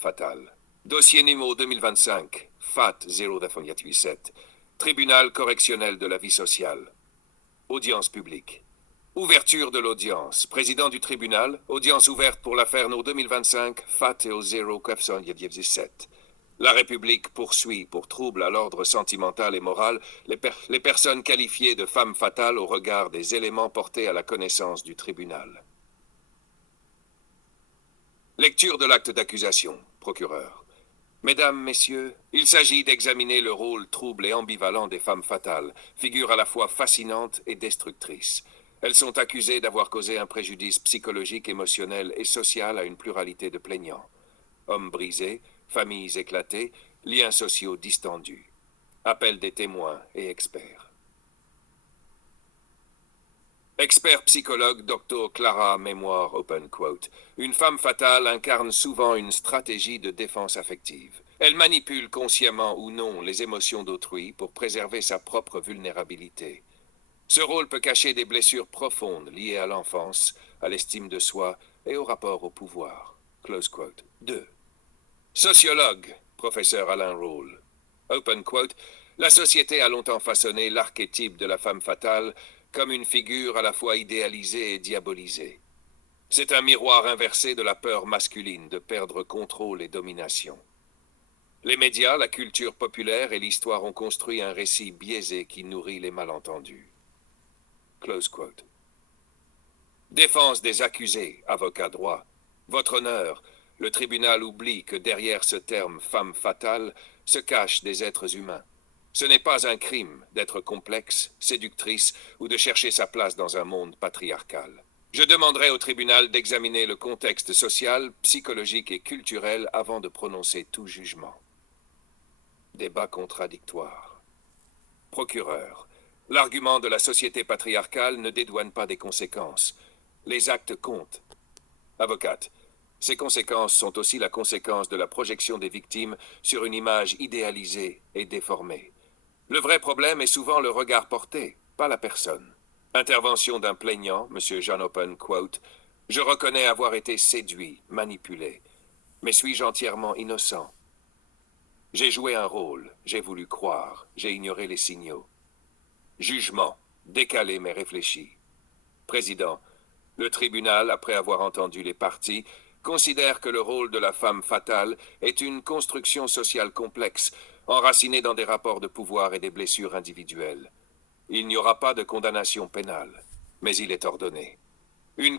fatale. Dossier numéro 2025, FAT 0,87. Tribunal correctionnel de la vie sociale. Audience publique. Ouverture de l'audience. Président du tribunal, audience ouverte pour l'affaire No 2025, FAT 0,97. La République poursuit pour trouble à l'ordre sentimental et moral les personnes qualifiées de femmes fatales au regard des éléments portés à la connaissance du tribunal. Lecture de l'acte d'accusation, procureur. Mesdames, Messieurs, il s'agit d'examiner le rôle trouble et ambivalent des femmes fatales, figure à la fois fascinante et destructrice. Elles sont accusées d'avoir causé un préjudice psychologique, émotionnel et social à une pluralité de plaignants. Hommes brisés, familles éclatées, liens sociaux distendus. Appel des témoins et experts. Expert psychologue Dr. Clara Mémoire, open quote. Une femme fatale incarne souvent une stratégie de défense affective. Elle manipule consciemment ou non les émotions d'autrui pour préserver sa propre vulnérabilité. Ce rôle peut cacher des blessures profondes liées à l'enfance, à l'estime de soi et au rapport au pouvoir. Close quote. 2. Sociologue, professeur Alain Roule. Open quote. La société a longtemps façonné l'archétype de la femme fatale comme une figure à la fois idéalisée et diabolisée. C'est un miroir inversé de la peur masculine de perdre contrôle et domination. Les médias, la culture populaire et l'histoire ont construit un récit biaisé qui nourrit les malentendus. Close quote. Défense des accusés, avocat droit. Votre honneur, le tribunal oublie que derrière ce terme femme fatale se cachent des êtres humains. Ce n'est pas un crime d'être complexe, séductrice ou de chercher sa place dans un monde patriarcal. Je demanderai au tribunal d'examiner le contexte social, psychologique et culturel avant de prononcer tout jugement. Débat contradictoire. Procureur, l'argument de la société patriarcale ne dédouane pas des conséquences. Les actes comptent. Avocate, ces conséquences sont aussi la conséquence de la projection des victimes sur une image idéalisée et déformée. Le vrai problème est souvent le regard porté, pas la personne. Intervention d'un plaignant, M. John Open, quote, « Je reconnais avoir été séduit, manipulé, mais suis-je entièrement innocent? J'ai joué un rôle, j'ai voulu croire, j'ai ignoré les signaux. Jugement, décalé mais réfléchi. Président, le tribunal, après avoir entendu les parties, considère que le rôle de la femme fatale est une construction sociale complexe, enracinée dans des rapports de pouvoir et des blessures individuelles. Il n'y aura pas de condamnation pénale, mais il est ordonné. Une